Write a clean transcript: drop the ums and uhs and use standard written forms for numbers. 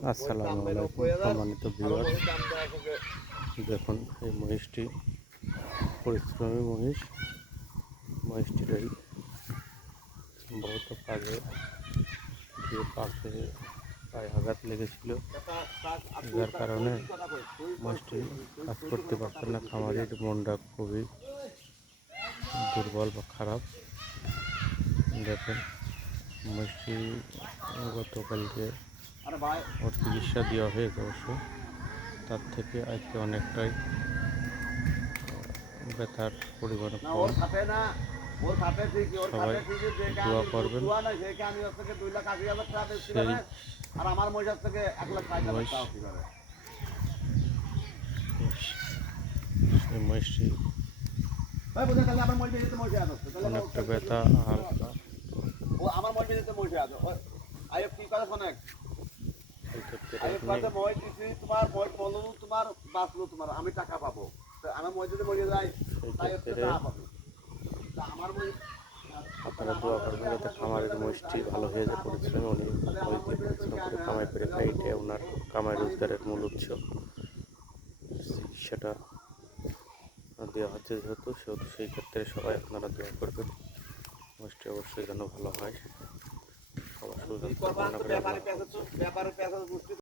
আসসালামু আলাইকুম সম্মানিত ভিউয়ার্স, দেখুন এই মহিষটি পরিশ্রমী মহিষটির এই বহুত কাজে গিয়ে পায়ে আঘাত লেগেছিল, যার কারণে মহিষটি কাজ করতে পারতেন না। খামারির মনটা খুবই দুর্বল বা খারাপ। দেখেন মহিষটি গতকালকে ওর চিকিৎসা দেওয়া হয়েছে, অবশ্য তার থেকে আজকে অনেকটাই ব্যথার পরিমাণ কম। সবাই দোয়া করবেন। সেই মহিষটি অনেকটা ব্যথা হালকা আমি টাকা পাবো, আমার মই যদি মরে যায় আপনারা দোয়া করবেন যাতে খামারের মহিষটি ভালো হয়ে যায়। পরিশ্রমী উনি মহিষ দিয়ে পরিশ্রম করে কামাই করে খায়, এটাই ওনার কামাই রোজগারের মূল উৎস। চিকিৎসাটা দেওয়া হচ্ছে যেহেতু সেই ক্ষেত্রে সবাই আপনারা দোয়া করবেন মহিষটি অবশ্যই যেন ভালো হয়। সবার সুস্বাস্থ্য কামনা করে